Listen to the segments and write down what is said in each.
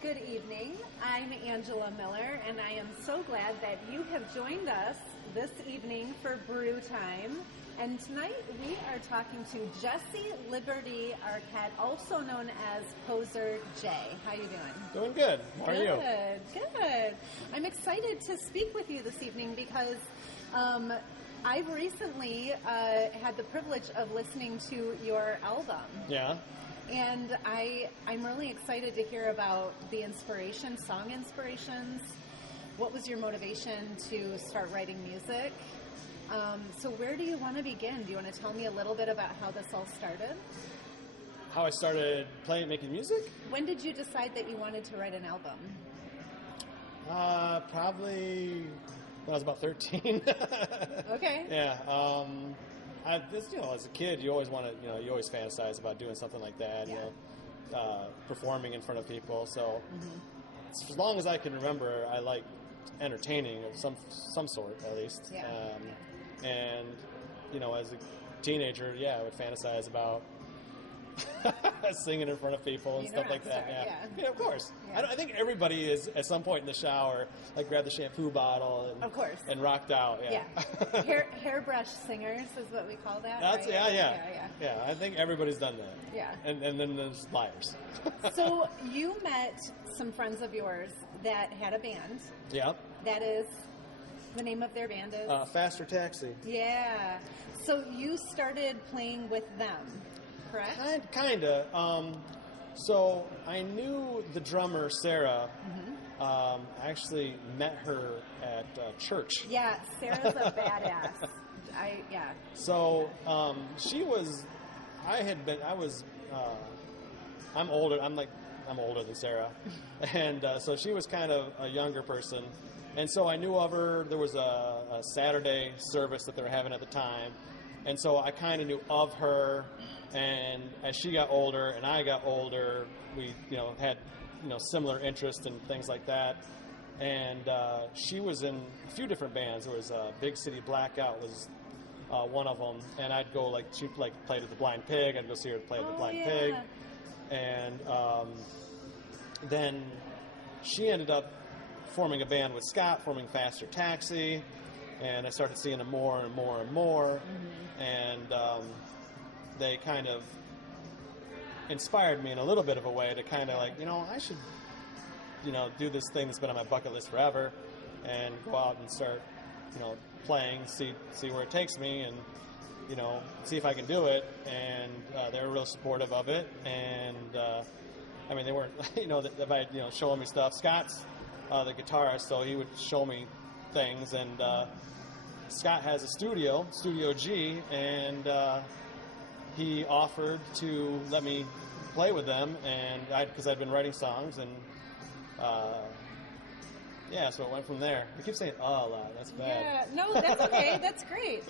Good evening. I'm Angela Miller, and I am so glad that you have joined us this evening for Brew Time. And tonight we are talking to Jesse Liberty Arquette, also known as Poser J. How you doing? Doing good. How are you? Good. I'm excited to speak with you this evening because I've recently had the privilege of listening to your album. Yeah. And I'm really excited to hear about the inspiration, song inspirations. What was your motivation to start writing music? So where do you want to begin? Do you want to tell me a little bit about how this all started? How I started making music? When did you decide that you wanted to write an album? Probably when I was about 13. Okay. Yeah. As a kid, you always want to, you always fantasize about doing something like that, Yeah. Performing in front of people. So as long as I can remember, I liked entertaining of some sort, at least. Yeah. And, as a teenager, I would fantasize about singing in front of people and stuff like that. Yeah, of course. Yeah. I think everybody is at some point in the shower, grabbed the shampoo bottle and, of course, and rocked out. Yeah. Hairbrush singers is what we call that. That's right? Yeah. I think everybody's done that. Yeah. And then there's liars. So you met some friends of yours that had a band. Yeah. That is, the name of their band is? Faster Taxi. Yeah. So you started playing with them, correct? Kinda. So I knew the drummer, Sarah. I actually met her at church. Yeah, Sarah's a badass. So she was, I'm older than Sarah. And so she was kind of a younger person. And so I knew of her. There was a Saturday service that they were having at the time. And so I kind of knew of her. And as she got older and I got older, we, had, similar interests and things like that. And she was in a few different bands. There was Big City Blackout was one of them. And I'd go, she played with the Blind Pig. I'd go see her play with the Blind Pig. And then she ended up forming a band with Scott, forming Faster Taxi. And I started seeing them more and more and more. And they kind of inspired me in a little bit of a way to kind of I should, do this thing that's been on my bucket list forever and go out and start, playing, see where it takes me and, see if I can do it. And they were real supportive of it. And, they weren't, if I, showing me stuff. Scott's the guitarist, so he would show me things. And Scott has a Studio G, and he offered to let me play with them, and because I'd been writing songs, and so it went from there. I keep saying a lot. That's bad. Yeah, no, that's okay. That's great.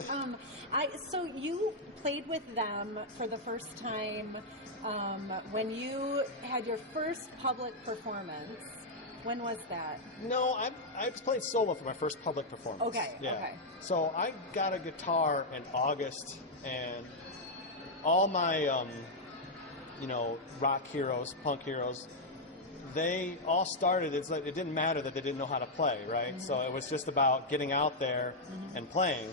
So you played with them for the first time when you had your first public performance. When was that? No, I played solo for my first public performance. Okay. Yeah. Okay. So I got a guitar in August, and all my, rock heroes, punk heroes, they all started. It didn't matter that they didn't know how to play, right? So it was just about getting out there and playing.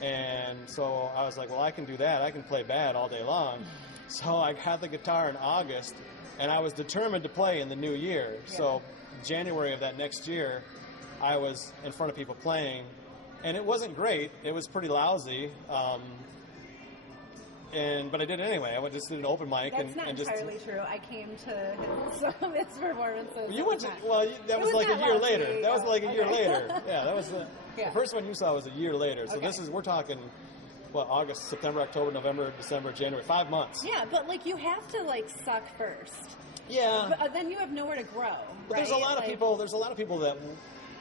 And so I was like, well, I can do that. I can play bad all day long. So I got the guitar in August, and I was determined to play in the new year. Yeah. So January of that next year, I was in front of people playing, and it wasn't great. It was pretty lousy. But I did it anyway. I just did an open mic. That's not entirely true. I came to some of its performances. You went to, that was like a year later. That was like a year later. Yeah, that was the first one you saw was a year later. So we're talking, August, September, October, November, December, January, 5 months. Yeah, but you have to suck first. Yeah. But then you have nowhere to grow. But there's a lot of people. There's a lot of people that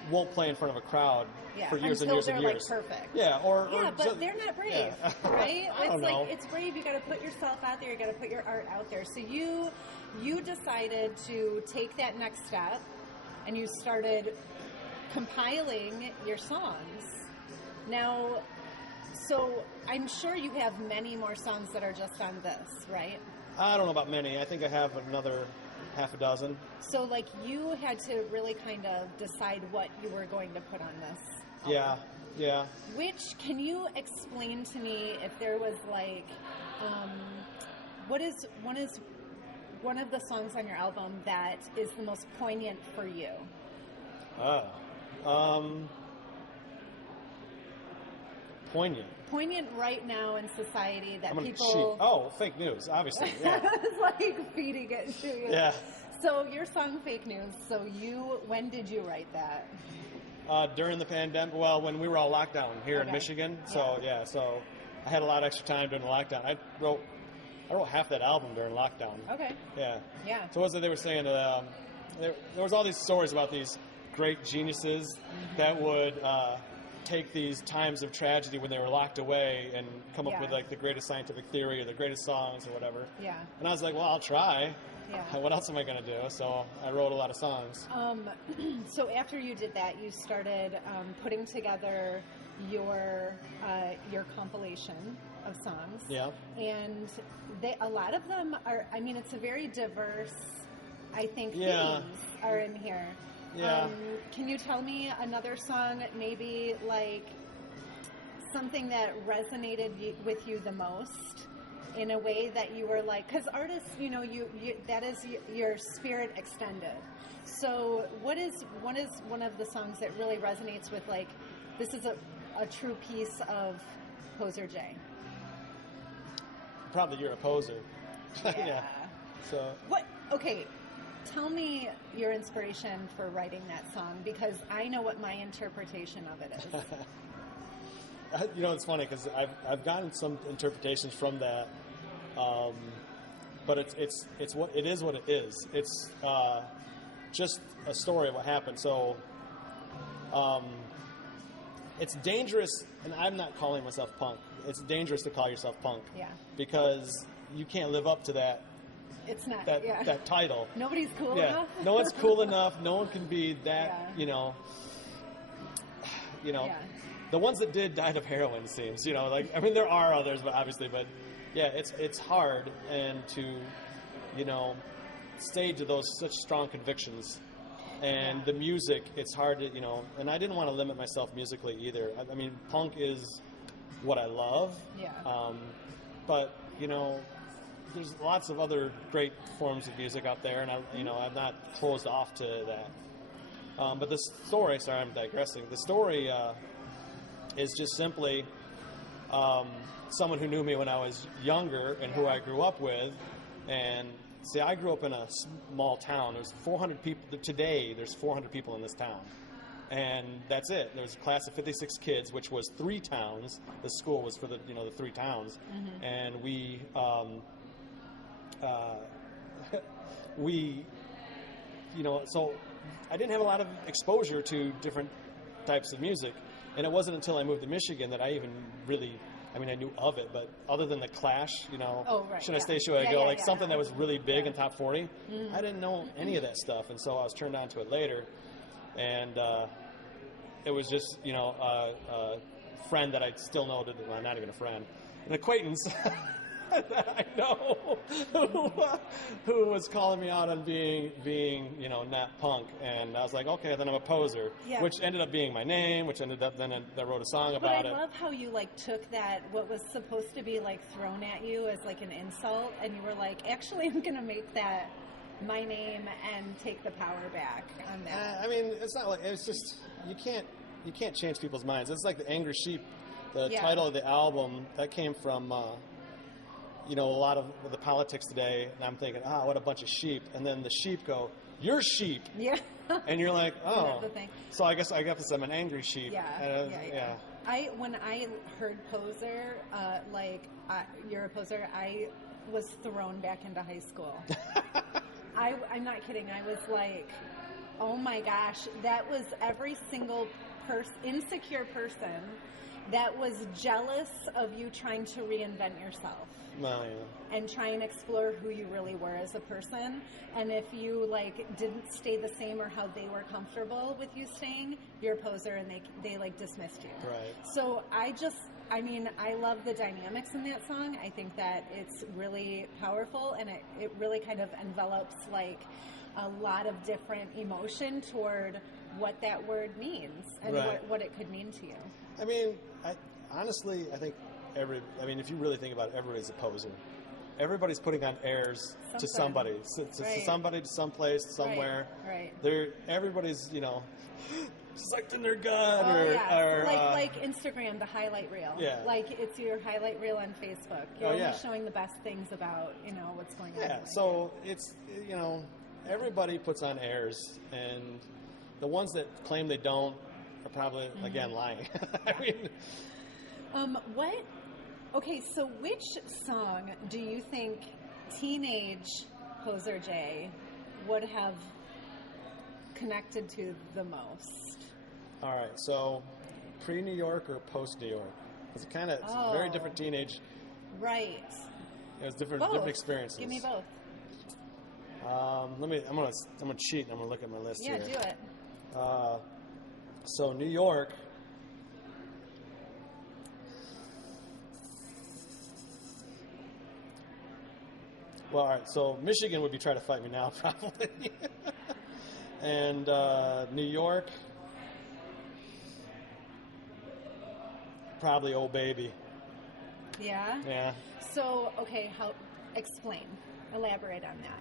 won't play in front of a crowd Yeah, for years and until years and they're years. like perfect. Yeah, or But just, they're not brave, yeah. right? I don't know. It's brave. You got to put yourself out there. You got to put your art out there. So you decided to take that next step, and you started compiling your songs. Now, so I'm sure you have many more songs that are just on this, right? I don't know about many. I think I have another half a dozen. So, like, you had to really kind of decide what you were going to put on this album. Yeah. Which, can you explain to me if there was, like, what is one of the songs on your album that is the most poignant for you? Poignant. Poignant right now in society that I'm gonna people... cheat. Oh, fake news, obviously. Yeah. It's like feeding it to you. Yeah. So your song Fake News, when did you write that? During the pandemic, well, when we were all locked down here in Michigan. So so I had a lot of extra time during the lockdown. I wrote half that album during lockdown. Okay. Yeah. Yeah. So what was it they were saying? There was all these stories about these great geniuses that would take these times of tragedy when they were locked away and come up with like the greatest scientific theory or the greatest songs or whatever. Yeah. And I was like, well, I'll try. Yeah. What else am I going to do? So I wrote a lot of songs. So after you did that, you started putting together your compilation of songs. Yeah. And a lot of them are, I mean, it's a very diverse, I think, Yeah. themes are in here. Yeah. Can you tell me another song, maybe like something that resonated with you the most in a way that you were like, because artists, you that is your spirit extended. So what is one of the songs that really resonates with, like, this is a true piece of Poser J? Probably You're a Poser. Yeah. So. What? Okay. Tell me your inspiration for writing that song, because I know what my interpretation of it is. It's funny because I've gotten some interpretations from that, but it's what it is. What it is. It's just a story of what happened. So it's dangerous, and I'm not calling myself punk. It's dangerous to call yourself punk. Yeah. Because you can't live up to that. It's not that title. Nobody's cool yeah. enough. No one's cool enough. No one can be that. Yeah. Yeah. The ones that did died of heroin. It seems. Like, I mean, there are others, but yeah, it's hard and to stay to those such strong convictions. And the music, it's hard to and I didn't want to limit myself musically either. I mean, punk is what I love. Yeah. But there's lots of other great forms of music out there, and I'm not closed off to that. But the story, sorry, I'm digressing. The story is just simply someone who knew me when I was younger and who I grew up with. And see, I grew up in a small town. There's 400 people. Today, there's 400 people in this town. And that's it. There was a class of 56 kids, which was 3 towns. The school was for the 3 towns. Mm-hmm. And we so I didn't have a lot of exposure to different types of music, and it wasn't until I moved to Michigan that I even really, I knew of it, but other than the Clash, Should I Stay, Should I Go, something that was really big in top 40, I didn't know any of that stuff, and so I was turned on to it later, and it was just, a friend that I still know, well, not even a friend, an acquaintance that I know who was calling me out on being not punk, and I was like, okay, then I'm a poser, which ended up being my name, which ended up then I wrote a song about it. But I love how you took that, what was supposed to be thrown at you as an insult, and you were like, actually, I'm going to make that my name and take the power back on that. It's not like, it's just, you can't change people's minds. It's like the Angry Sheep, the title of the album, that came from a lot of the politics today, and I'm thinking, what a bunch of sheep. And then the sheep go, you're sheep. Yeah. And you're like, oh. So I guess I'm an angry sheep. Yeah. When I heard poser, you're a poser, I was thrown back into high school. I'm not kidding. I was like, Oh my gosh, that was every single insecure person that was jealous of you trying to reinvent yourself. Well, yeah. And try and explore who you really were as a person. And if you like didn't stay the same or how they were comfortable with you staying, you're a poser and they like dismissed you. Right. So I love the dynamics in that song. I think that it's really powerful and it really kind of envelops like a lot of different emotion toward what that word means and right. what it could mean to you. I mean, honestly, I think if you really think about it, everybody's a poser. Everybody's putting on airs to somebody, to somebody, to someplace, somewhere. Right. Everybody's, sucked in their gut, like Instagram, the highlight reel. Yeah. Like it's your highlight reel on Facebook. You're only showing the best things about, what's going on. Yeah. So it's, everybody puts on airs, and the ones that claim they don't are probably again lying. I mean. Okay, so which song do you think teenage Poser J would have connected to the most? All right, so pre-New York or post-New York? It's a very different teenage. Right. It was different experiences. Give me both. I'm gonna cheat and I'm gonna look at my list here. Yeah, do it. So New York. Well, all right, so Michigan would be trying to fight me now, probably. And New York, probably Oh Baby. Yeah? Yeah. So, okay, elaborate on that.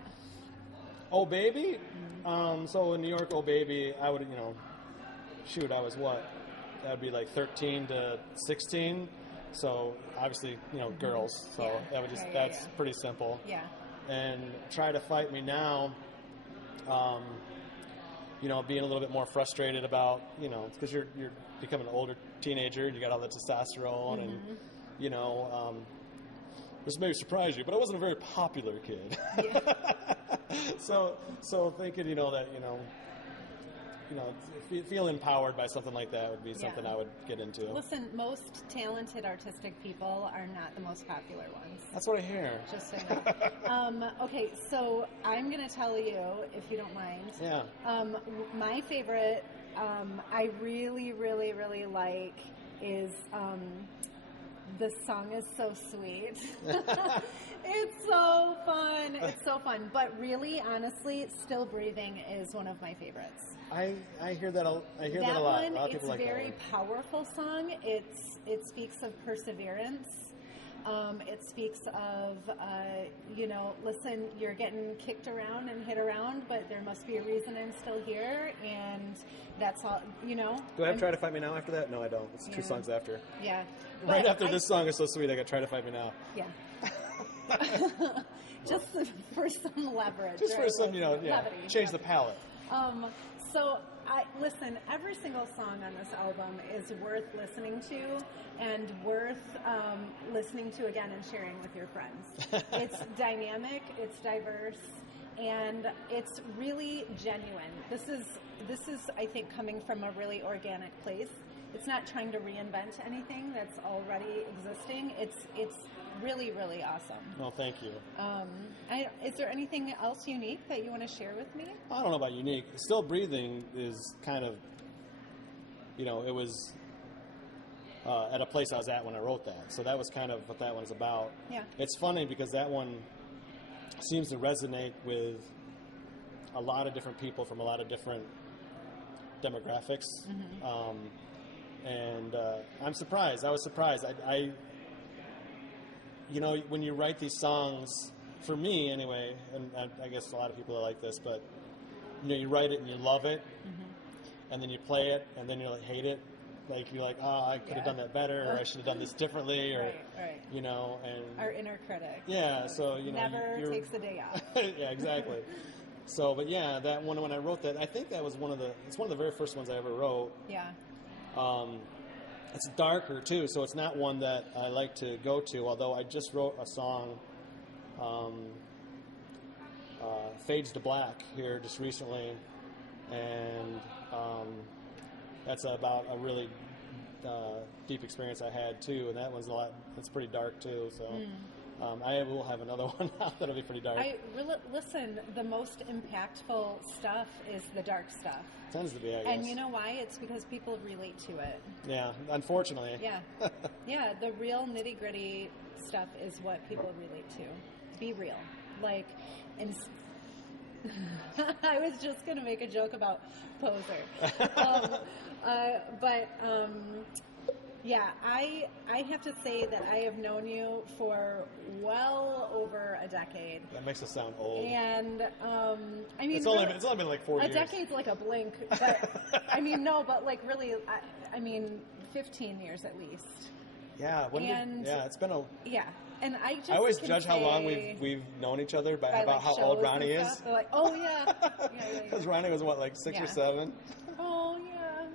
Oh Baby? So in New York, Oh Baby, I would, I was what? That would be like 13 to 16. So obviously, girls. So that's pretty simple. Yeah. And Try to Fight Me Now, being a little bit more frustrated about, because you're becoming an older teenager and you got all the testosterone and, this may surprise you, but I wasn't a very popular kid. Yeah. So thinking, feel empowered by something like that would be something I would get into. Listen, most talented artistic people are not the most popular ones. That's what I hear. Just so you know. Okay, so I'm going to tell you, if you don't mind. Yeah. My favorite, I really, really, really like is... the song is so sweet. It's so fun. It's so fun. But really, honestly, Still Breathing is one of my favorites. I hear that a lot. A lot of people like that one. It's a very powerful song. It speaks of perseverance. It speaks of, listen, you're getting kicked around and hit around, but there must be a reason I'm still here, and that's all, Do I have Try to Fight Me Now after that? No, I don't. It's 2 songs after. Yeah. Right after this song is so sweet, I got Try to Fight Me Now. Yeah. Just for some leverage. Just for some, levity. Change the palette. So, listen, every single song on this album is worth listening to and worth listening to again and sharing with your friends. It's dynamic, it's diverse, and it's really genuine. This is, I think, coming from a really organic place. It's not trying to reinvent anything that's already existing. It's really, really awesome. Well, thank you. Is there anything else unique that you want to share with me? I don't know about unique. Still Breathing is kind of, it was at a place I was at when I wrote that. So that was kind of what that one's about. Yeah. It's funny because that one seems to resonate with a lot of different people from a lot of different demographics. And I'm surprised. I was surprised. I when you write these songs, for me anyway, and I guess a lot of people are like this, but you write it and you love it, and then you play it, and then you hate it. Like you're like, oh, I could have done that better, or I should have done this differently, or right. And our inner critic. Yeah, so never takes a day off. Yeah, exactly. So, but yeah, that one when I wrote that, I think that was it's one of the very first ones I ever wrote. Yeah. It's darker too, so it's not one that I like to go to. Although I just wrote a song, Fades to Black, here just recently, and that's about a really deep experience I had too, and that one's it's pretty dark too, so I will have another one out that'll be pretty dark. Listen, the most impactful stuff is the dark stuff. Tends to be, I guess. And you know why? It's because people relate to it. Yeah, unfortunately. Yeah. Yeah, the real nitty-gritty stuff is what people relate to. Be real. Like, I was just going to make a joke about poser. Yeah, I have to say that I have known you for well over a decade. That makes us sound old. And I mean, it's only been like 4 years. A decade's like a blink, but I mean, no, but like really, I mean, 15 years at least. Yeah, it's been a. Yeah, and I always judge how long we've known each other by about how old Ronnie is. They're like, oh yeah, because Ronnie was what, like 6 or 7. Oh yeah.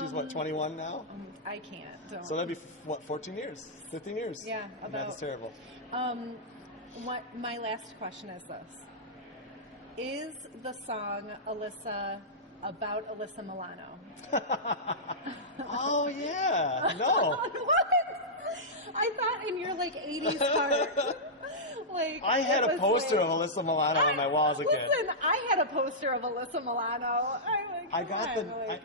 She's what, 21 now? I can't. Don't. So that'd be what, 14 years, 15 years? Yeah, about. That's terrible. What my last question is this: is the song Alyssa about Alyssa Milano? Oh yeah, no. What? I thought in your like 80s heart. Like, I had a poster of Alyssa Milano on my wall as a kid. Listen, I had a poster of Alyssa Milano. I got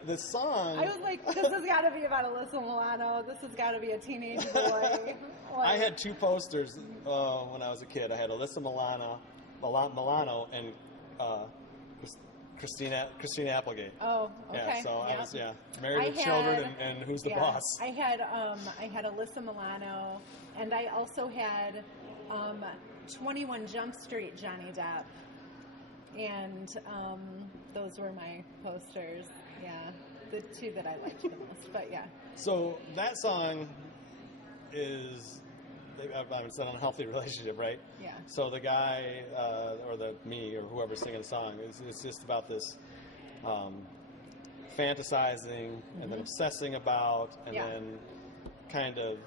the song. I was like, this has got to be about Alyssa Milano. This has got to be a teenage boy. I had 2 posters when I was a kid. I had Alyssa Milano, and Christina Applegate. Oh, okay. Yeah, so I was married with children and Who's the Boss. I had Alyssa Milano, and I also had 21 Jump Street Johnny Depp, and those were my posters. Yeah, the 2 that I liked the most. But yeah. So that song is. It's an unhealthy relationship, right? Yeah. So the guy, or me, or whoever's singing the song, it's just about this fantasizing and then obsessing about, and then kind of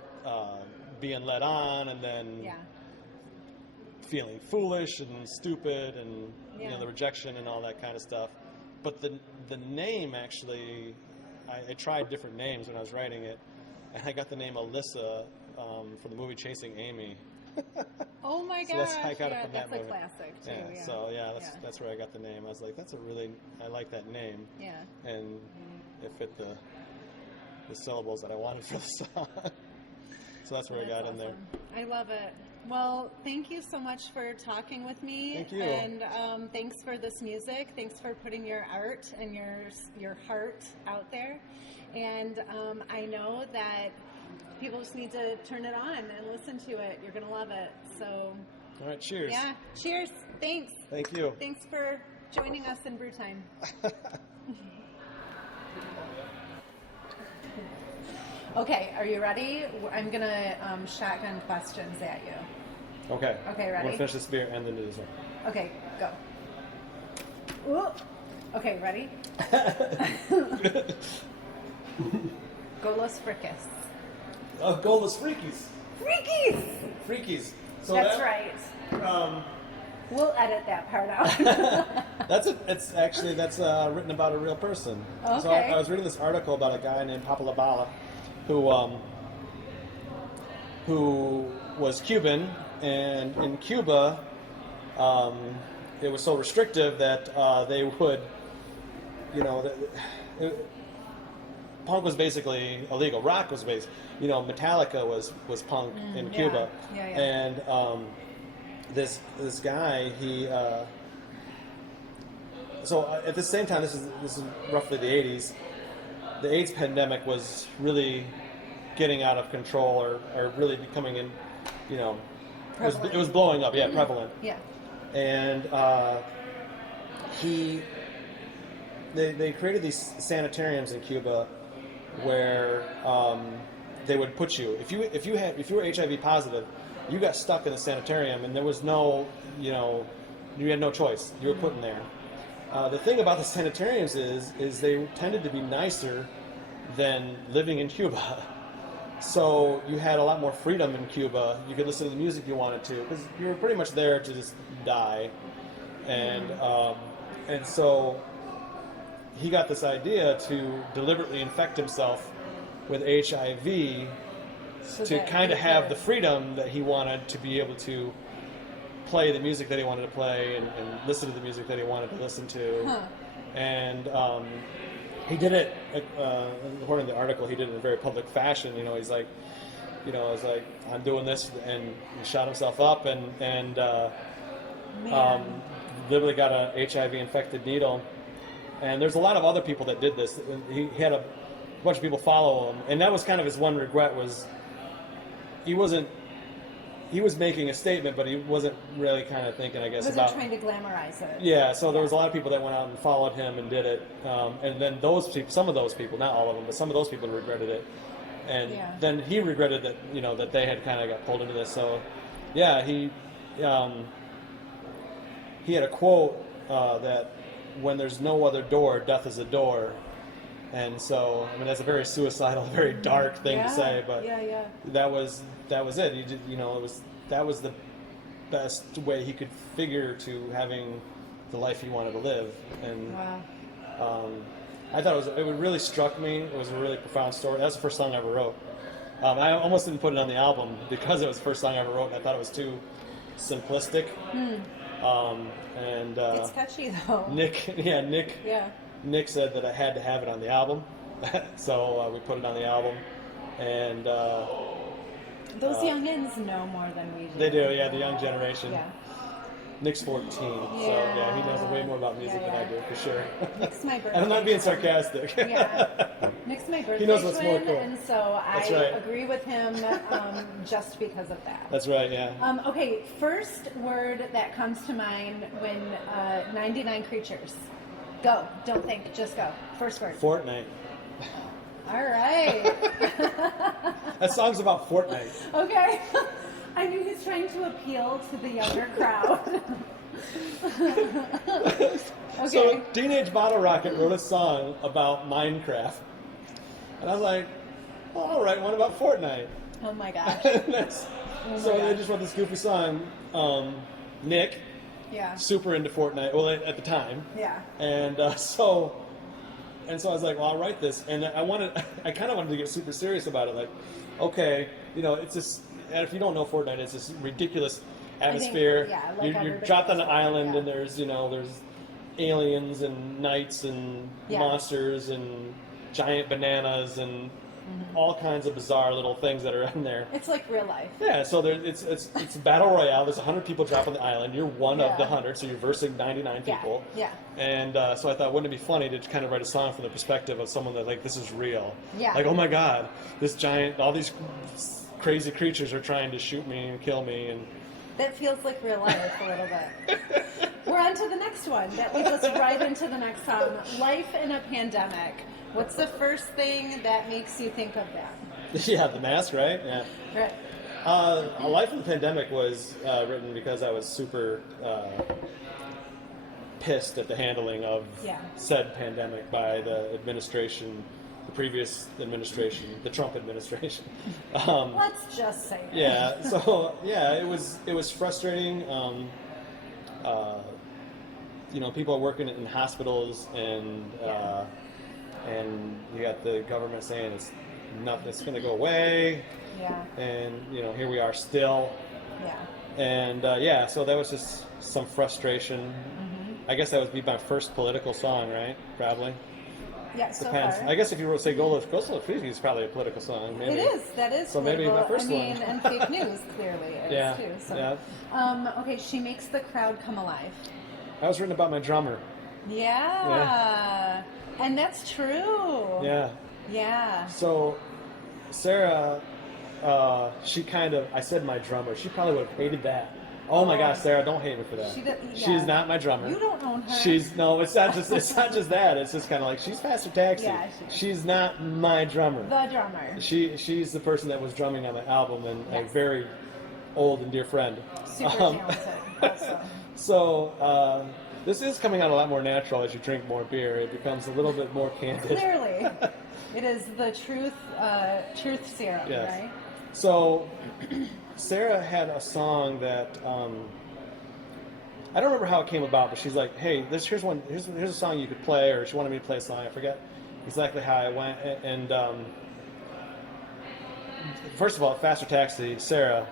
being led on, and then feeling foolish and stupid, and the rejection and all that kind of stuff. But the name actually, I tried different names when I was writing it, and I got the name Alyssa. For the movie Chasing Amy. Oh my gosh! So I got it from that movie. That's a classic too. Yeah. So that's where I got the name. I was like, I like that name. Yeah. And it fit the syllables that I wanted for the song. So that's where I got in there. I love it. Well, thank you so much for talking with me. Thank you. And thanks for this music. Thanks for putting your art and your heart out there. And I know that people just need to turn it on and listen to it. You're going to love it. So, all right, cheers. Yeah, cheers. Thanks. Thank you. Thanks for joining us in Brew Time. Okay, are you ready? I'm going to shotgun questions at you. Okay. Okay, ready? I'm going to finish this beer and then do this one. Okay, go. Ooh. Okay, ready? Go Los Fricas. Go Los Freakies. Freakies! Freakies. So that's right. We'll edit that part out. That's written about a real person. Okay. So I was reading this article about a guy named Papa LaBala who was Cuban, and in Cuba, it was so restrictive that they would, punk was basically illegal. Rock was Metallica was punk in Cuba. Yeah. And this guy, he so at the same time, this is roughly the 80s. The AIDS pandemic was really getting out of control, or really becoming in, it was blowing up. Yeah, prevalent. Yeah. And they created these sanitariums in Cuba where they would put you, if you were HIV positive, you got stuck in the sanitarium, and there was no, you had no choice. You were put in there. The thing about the sanitariums is they tended to be nicer than living in Cuba. So you had a lot more freedom in Cuba. You could listen to the music you wanted to, because you were pretty much there to just die. And And so he got this idea to deliberately infect himself with HIV So to that kind of he have could- the freedom that he wanted to be able to play the music that he wanted to play and listen to the music that he wanted to listen to. Huh. And he did it, according to the article, he did it in a very public fashion. He's like, it's like, I'm doing this, and he shot himself up and Man. literally got a HIV infected needle. And there's a lot of other people that did this. He had a bunch of people follow him, and that was kind of his one regret was he was making a statement, but he wasn't really kind of thinking, I guess, wasn't about trying to glamorize it. yeah. So there was a lot of people that went out and followed him and did it, and then some of those people, not all of them, but some of those people regretted it, and Yeah. then he regretted that that they had kind of got pulled into this. So yeah, he had a quote that when there's no other door, death is a door. And so, I mean, that's a very suicidal, very dark thing Yeah. to say, but Yeah. that was it. That was the best way he could figure to having the life he wanted to live. And Wow. I thought it really struck me. It was a really profound story. That's the first song I ever wrote. I almost didn't put it on the album because it was the first song I ever wrote, and I thought it was too simplistic. It's catchy though. Nick Yeah. Nick said that I had to have it on the album, so we put it on the album, and Those youngins know more than we do. they do, yeah, the young generation. Yeah. Nick's 14, so yeah, he knows way more about music than I do, for sure. Nick's my birthday. And I'm not being sarcastic. Yeah. Nick's my birthday knows what's more twin, cool. and so That's I right. agree with him just because of that. That's right, yeah. Okay, first word that comes to mind when 99 Creatures. Go. Don't think. Just go. First word. Fortnite. All right. That song's about Fortnite. Okay. I knew he's trying to appeal to the younger crowd. Okay. So Teenage Bottle Rocket wrote a song about Minecraft, and I was like, well, all right, one about Fortnite. Oh my gosh. So they just wrote this goofy song. Nick, Yeah. super into Fortnite. Well, at the time. Yeah. And so I was like, well, I'll write this, and I kind of wanted to get super serious about it. Like, okay, it's this. And if you don't know Fortnite, it's this ridiculous atmosphere. You're everybody dropped on knows an island, yeah. and there's aliens and knights and monsters and giant bananas and all kinds of bizarre little things that are in there. It's like real life. Yeah, so it's a battle royale. There's 100 people drop on the island. You're one of the 100, so you're versing 99 people. Yeah. And so I thought, wouldn't it be funny to kind of write a song from the perspective of someone that, like, this is real. Yeah. Like, oh my God, all these crazy creatures are trying to shoot me and kill me. And That feels like real life a little bit. We're on to the next one. That leads us right into the next song. Life in a Pandemic. What's the first thing that makes you think of that? yeah, The Mask, right? Yeah. Right. A Life in the Pandemic was written because I was super pissed at the handling of said pandemic by the administration, the previous administration, the Trump administration. Let's just say that. Yeah. So yeah, it was frustrating. People are working in hospitals, and you got the government saying it's going to go away. Yeah. And here we are still. Yeah. And so that was just some frustration. I guess that would be my first political song, right? Probably. Yeah, so Depends. far. I guess if you were to say Go Slow Please is probably a political song. Maybe. It is. That is. So maybe political. my first one. and fake news clearly is Yeah. too. So. Yeah. Okay, she makes the crowd come alive. That was written about my drummer. Yeah. And that's true. Yeah. Yeah. So Sarah, I said my drummer. She probably would have hated that. Oh my gosh, Sarah, don't hate me for that. She's not my drummer. You don't own her. It's not just that. It's just kind of like she's Pastor Taxi. Yeah, she's not my drummer. The drummer. She's the person that was drumming on the album, and a very old and dear friend. Super talented. Also. So this is coming out a lot more natural as you drink more beer. It becomes a little bit more candid. Clearly, it is the truth serum, Yes. right? So Sarah had a song that I don't remember how it came about, but she's like, "Hey, here's a song you could play," or she wanted me to play a song. I forget exactly how I went. And first of all, Faster Taxi, Sarah,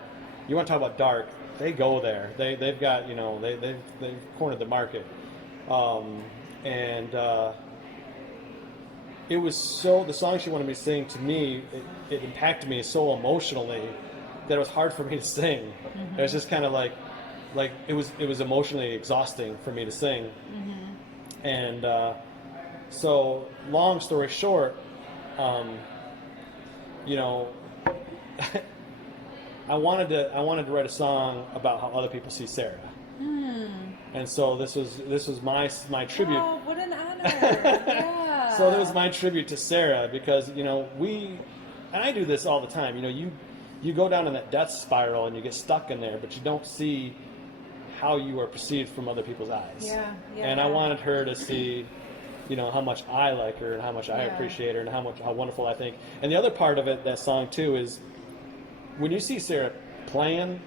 you want to talk about dark? They go there. They've got they've cornered the market, and it was the song she wanted me to sing to me. It impacted me so emotionally that it was hard for me to sing. Mm-hmm. It was just kind of like it was emotionally exhausting for me to sing. Mm-hmm. And so long story short, I wanted to write a song about how other people see Sarah. And so this was my tribute. Oh, what an honor! Yeah. So that was my tribute to Sarah, because and I do this all the time. You go down in that death spiral and you get stuck in there, but you don't see how you are perceived from other people's eyes. Yeah. And I wanted her to see, how much I like her and how much I appreciate her and how wonderful I think. And the other part of it, that song too, is when you see Sarah playing,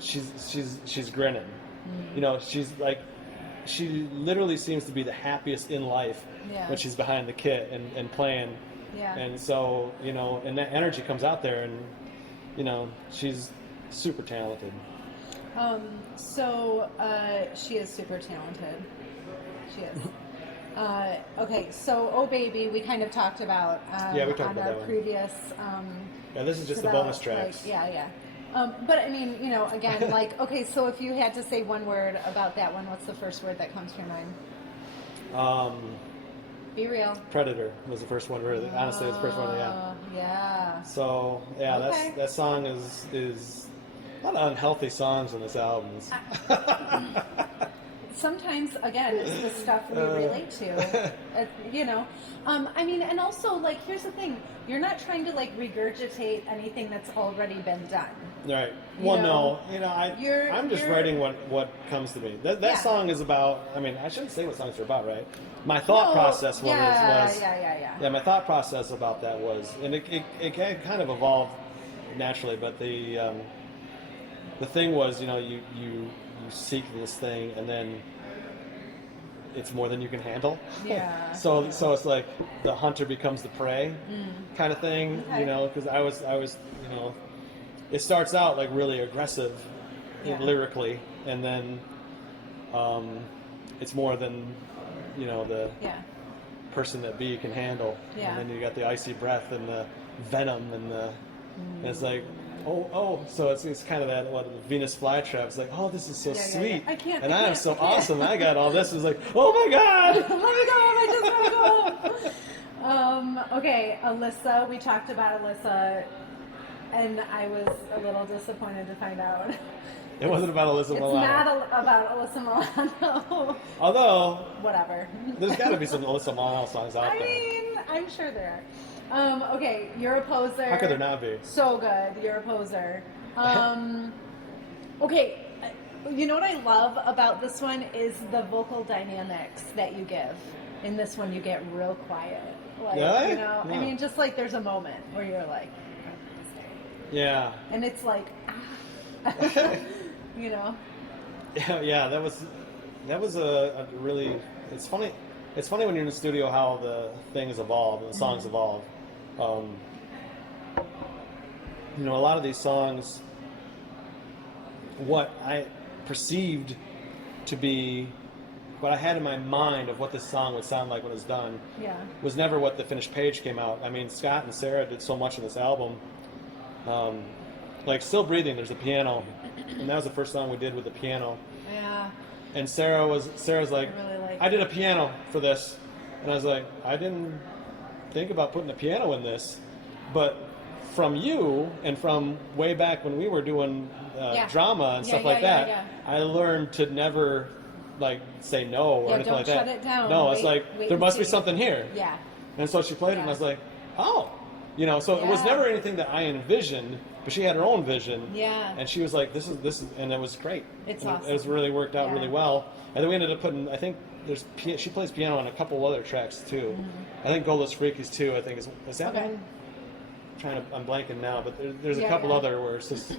she's grinning. Mm-hmm. She's like, she literally seems to be the happiest in life when she's behind the kit and playing. Yeah. And so, and that energy comes out there, and she's super talented. She is super talented. She is. Okay, so Oh Baby, we kind of talked about we talked on about our that one. Previous. This is just the bonus tracks. But I mean, again, okay, so if you had to say one word about that one, what's the first word that comes to your mind? Be real. Predator was the first one. Really, honestly, it's the first one. Yeah. Yeah. So Okay. that song is a lot of unhealthy songs on this album. Sometimes, again, it's the stuff we relate to. I mean, and also, here's the thing: you're not trying to regurgitate anything that's already been done. Right. I'm just writing what comes to me. That song is about. I mean, I shouldn't say what songs are about, right? My thought process was. My thought process about that was, and it kind of evolved naturally, but the thing was, you seek this thing, and then it's more than you can handle. Yeah. So it's like the hunter becomes the prey, kind of thing. Okay. Because I was it starts out really aggressive, lyrically, and then it's more than the person that B can handle. Yeah. And then you got the icy breath and the venom and and it's like. So it's kind of that Venus flytrap. It's like, this is so sweet, I can't. And I am so awesome. I got all this. It's like, oh my god, let me go! I just want to go. Okay, Alyssa. We talked about Alyssa, and I was a little disappointed to find out it wasn't about Alyssa Milano. It's not about Alyssa Milano. Although, whatever. There's got to be some Alyssa Milano songs out there. I mean, I'm sure there are. Okay, You're a Poser. How could there not be? So good, You're a Poser. Okay, you know what I love about this one is the vocal dynamics that you give. In this one, you get real quiet. Yeah. I mean, just there's a moment where you're like, yeah. And it's like, Yeah, that was a really. It's funny. It's funny when you're in the studio how the things evolve and the songs evolve. A lot of these songs, what I perceived to be, what I had in my mind of what this song would sound like when it was done, was never what the finished page came out. I mean, Scott and Sarah did so much in this album. Still Breathing, there's a piano, and that was the first song we did with the piano. Yeah. And Sarah's like, I did a piano for this. And I was like, I didn't think about putting a piano in this. But from you and from way back when we were doing drama and stuff like that, I learned to never say no or anything like that. Don't shut it down. No, it's there must be something here. Yeah. And so she played it and I was like, so it was never anything that I envisioned, but she had her own vision. Yeah. And she was like, this is, and it was great. It's awesome. It was really worked out really well. And then we ended up putting, I think she plays piano on a couple other tracks too. Mm-hmm. I think Goldless Freakies too, I think is that one? I'm blanking now, but there's a couple other where it's just,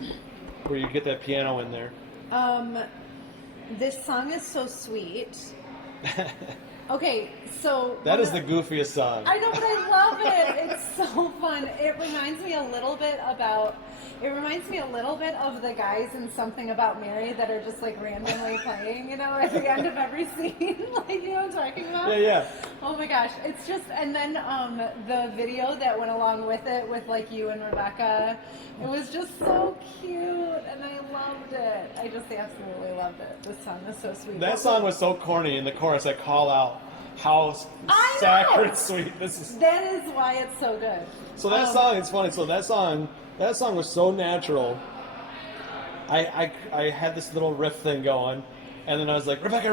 where you get that piano in there. This song is so sweet. Okay, so That is the goofiest song. I know, but I love it. It's so fun. It reminds me a little bit of the guys in Something About Mary that are just like randomly playing, at the end of every scene. Like, you know what I'm talking about? Yeah, yeah. Oh my gosh, it's just, and then the video that went along with it with like you and Rebecca, it was just so cute, and I loved it. I just absolutely loved it. This song is so sweet. That song was so corny in the chorus. I call out how sacred sweet this is. That is why it's so good. So that song, it's funny. So that song was so natural. I had this little riff thing going, and then I was like, Rebecca,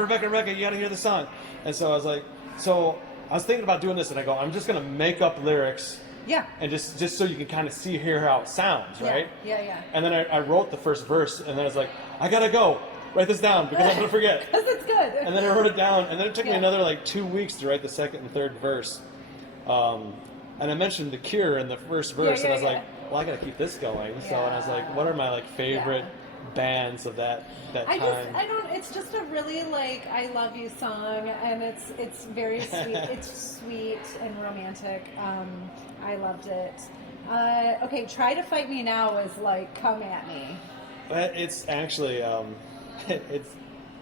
you gotta hear the song. And so I was like, I was thinking about doing this, and I go, I'm just gonna make up lyrics. Yeah. And just so you can kind of hear how it sounds, right? Yeah. And then I wrote the first verse, and then I was like, I gotta go. Write this down because I'm gonna forget. Because it's good. And then I wrote it down, and then it took me another like 2 weeks to write the second and third verse. And I mentioned The Cure in the first verse, and I was like, well, I gotta keep this going. So and I was like, what are my like favorite bands of that time? It's just a really like I love you song, and it's very sweet. It's sweet and romantic. I loved it. Okay, Try to Fight Me Now is like Come at Me. It's actually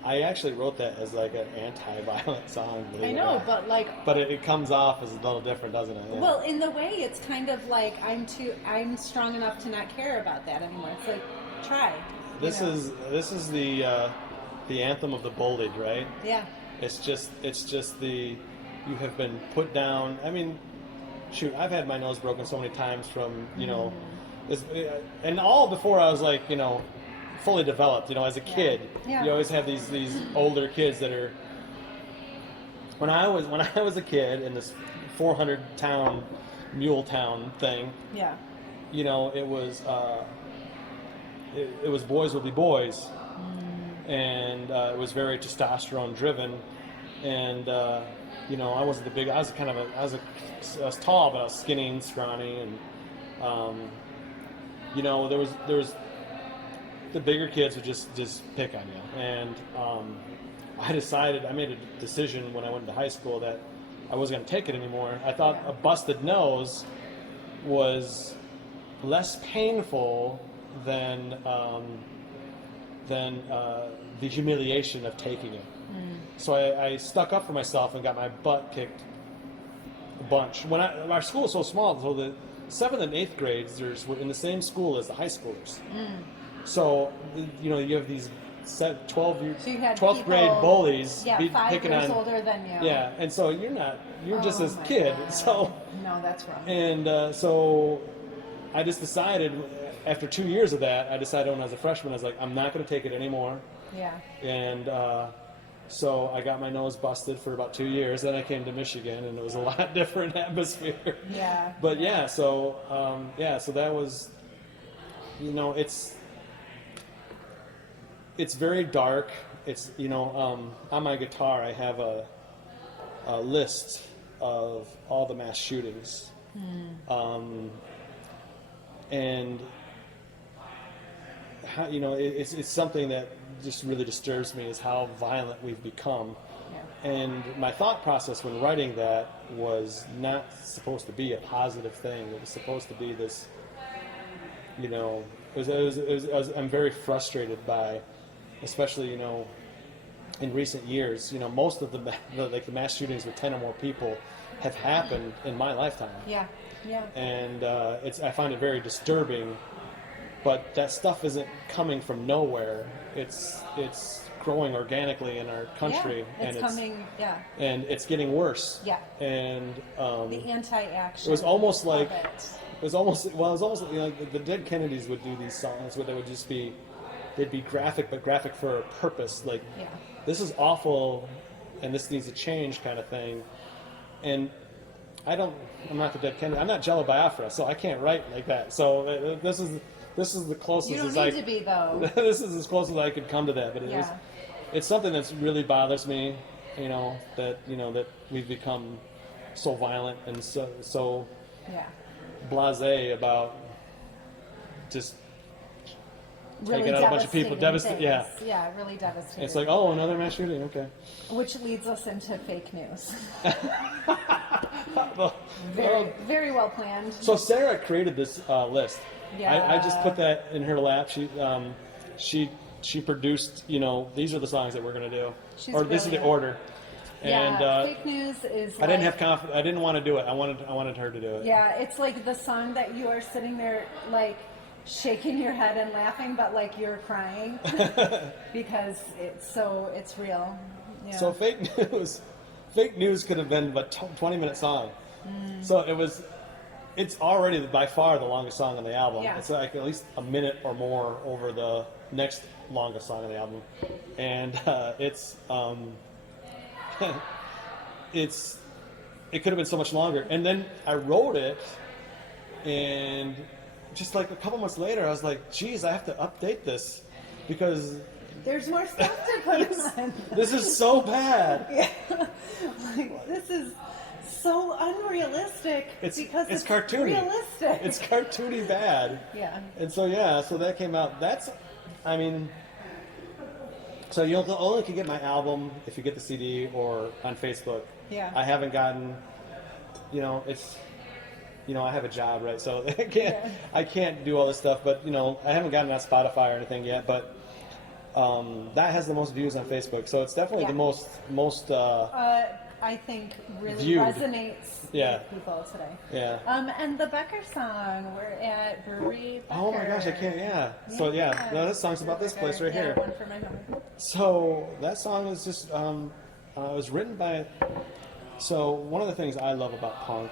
I actually wrote that as like an anti-violent song. I know, but it comes off as a little different, doesn't it? Yeah. Well, in the way, it's kind of like I'm strong enough to not care about that anymore. It's like try. This is the anthem of the bullied, right? Yeah. It's just the you have been put down. I mean, shoot, I've had my nose broken so many times from and all before I was like fully developed. As a kid, you always have these older kids that are. When I was a kid in this 400 town mule town thing. Yeah. It was. It was boys will be boys, and it was very testosterone driven, and I wasn't the big. I was tall, but I was skinny and scrawny, and there was the bigger kids would just pick on you, and I made a decision when I went into high school that I wasn't going to take it anymore. I thought a busted nose was less painful than the humiliation of taking it. So I stuck up for myself and got my butt kicked a bunch. Our school is so small, so the 7th and 8th grades were in the same school as the high schoolers. So you have these 12th grade bullies picking on. 5 years older than you. Yeah, and so you're just this kid. God. So no, that's wrong. And so I just decided. After 2 years of that, I decided when I was a freshman, I was like, I'm not going to take it anymore. Yeah. And so I got my nose busted for about 2 years. Then I came to Michigan, and it was a lot different atmosphere. Yeah. But so that was, it's very dark. It's on my guitar I have a list of all the mass shootings, and how, it's something that just really disturbs me is how violent we've become. Yeah. And my thought process when writing that was not supposed to be a positive thing. It was supposed to be this, I'm very frustrated by, especially, in recent years, most of the mass shootings with 10 or more people have happened in my lifetime. Yeah, yeah. And I find it very disturbing. But that stuff isn't coming from nowhere. It's growing organically in our country, and it's getting worse. Yeah. And the anti-action. It was almost like like the dead Kennedys would do these songs where they'd be graphic, but graphic for a purpose. Like, this is awful, and this needs to change, kind of thing. And I'm not the dead Kennedy. I'm not Jello Biafra, so I can't write like that. So this is the closest. You don't need to be, though. This is as close as I could come to that, but it's something that really bothers me. That we've become so violent and so blasé about just really taking out a bunch of people. devastating Yeah. things. Yeah, really devastating. It's like, oh, another mass shooting. Okay. Which leads us into fake news. Well, Very well planned. so Sarah created this list. Yeah. I just put that in her lap. She produced. These are the songs that we're gonna do, She's or this is the brilliant. order. And Fake news is. I didn't have confidence. I didn't want to do it. I wanted her to do it. Yeah, it's like the song that you are sitting there like shaking your head and laughing, but like you're crying because it's real. Yeah. So fake news could have been a 20-minute song. So it's already by far the longest song on the album. Yeah. It's like at least a minute or more over the next longest song on the album, and it could have been so much longer. And then I wrote it, and just like a couple months later, I was like, geez, I have to update this because there's more stuff to put on. this is so bad. Yeah. Like, this is so unrealistic because it's cartoony. Realistic. It's cartoony bad. Yeah. And so that came out. So you'll only can get my album if you get the CD or on Facebook. Yeah. I haven't gotten, I have a job, right? So I can't do all this stuff, but I haven't gotten on Spotify or anything yet, but that has the most views on Facebook. So it's definitely the most I think really viewed. Resonates with people today. Yeah. And the Becker song, we're at Brewery Becker. Oh my gosh, I can't, So this song's about this place right here. One for my home. So that song is just, it was written by, so one of the things I love about punk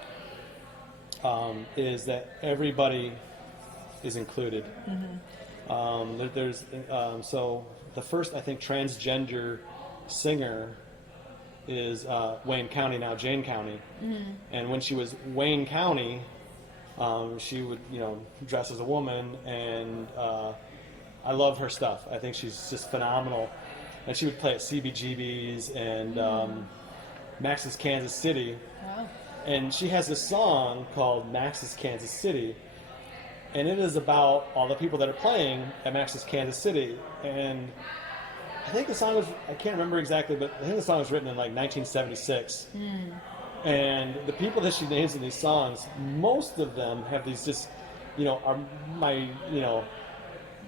is that everybody is included. Mm-hmm. So the first, I think, transgender singer is Wayne County, now Jane County. Mm-hmm. And when she was Wayne County, she would, dress as a woman, and I love her stuff. I think she's just phenomenal. And she would play at CBGB's and Max's Kansas City. Wow. And she has this song called Max's Kansas City, and it is about all the people that are playing at Max's Kansas City. And I think the song was, I can't remember exactly, but I think the song was written in like 1976. And the people that she names in these songs, most of them have these just, are my,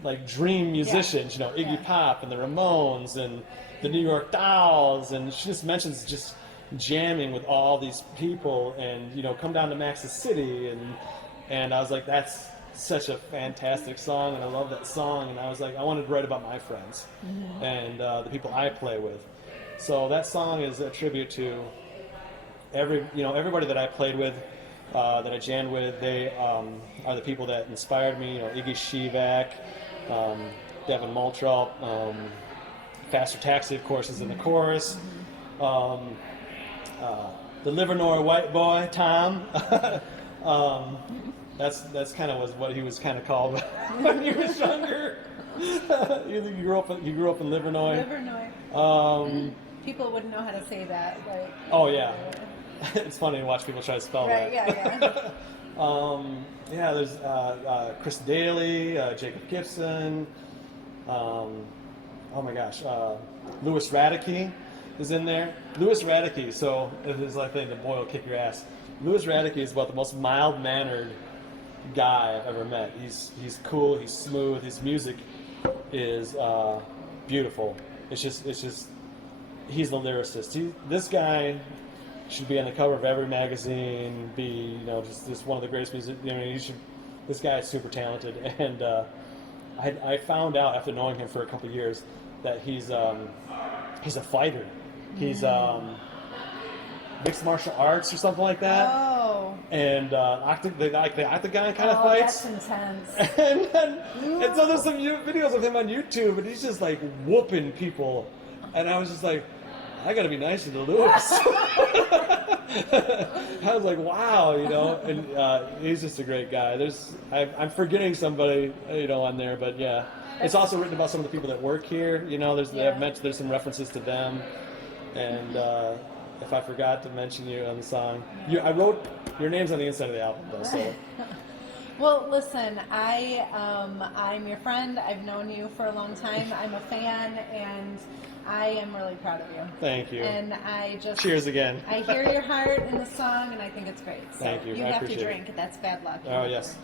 like dream musicians, Iggy Pop and the Ramones and the New York Dolls. And she just mentions just jamming with all these people and, come down to Max's City. And I was like, that's such a fantastic song, and I love that song. And I was like, I wanted to write about my friends and the people I play with. So that song is a tribute to everybody that I played with, that I jammed with. They are the people that inspired me. Iggy Shivak, Devin Moultrie, Faster Taxi, of course, is in the chorus. The Livernois white boy, Tom. That's kind of was what he was kind of called when he was younger. You grew up in Livernois. Livernois. People wouldn't know how to say that. Like, oh yeah, it's funny to watch people try to spell that. Yeah. There's Chris Daly, Jacob Gibson. Oh my gosh, Louis Radke is in there. Louis Radke. So it is like the boy will kick your ass. Louis Radke is about the most mild-mannered guy I've ever met. He's cool. He's smooth. His music is beautiful. It's just he's the lyricist. This guy should be on the cover of every magazine. Be just one of the greatest music. This guy is super talented, and I found out after knowing him for a couple of years that he's a fighter. He's mixed martial arts or something like that. Oh. And the octagon kind of fights. That's intense. and so there's some videos of him on YouTube, and he's just like whooping people. And I was just like, I gotta be nicer to Lewis. I was like, wow, and he's just a great guy. I'm forgetting somebody, on there, but yeah. It's also written about some of the people that work here. There's some references to them. And if I forgot to mention you on the song, I wrote your name's on the inside of the album, though. So, Well, listen, I'm your friend. I've known you for a long time. I'm a fan, and I am really proud of you. Thank you. And I just Cheers again. I hear your heart in the song, and I think it's great. So Thank you. You I have to appreciate it. drink. That's bad luck. Oh, yes.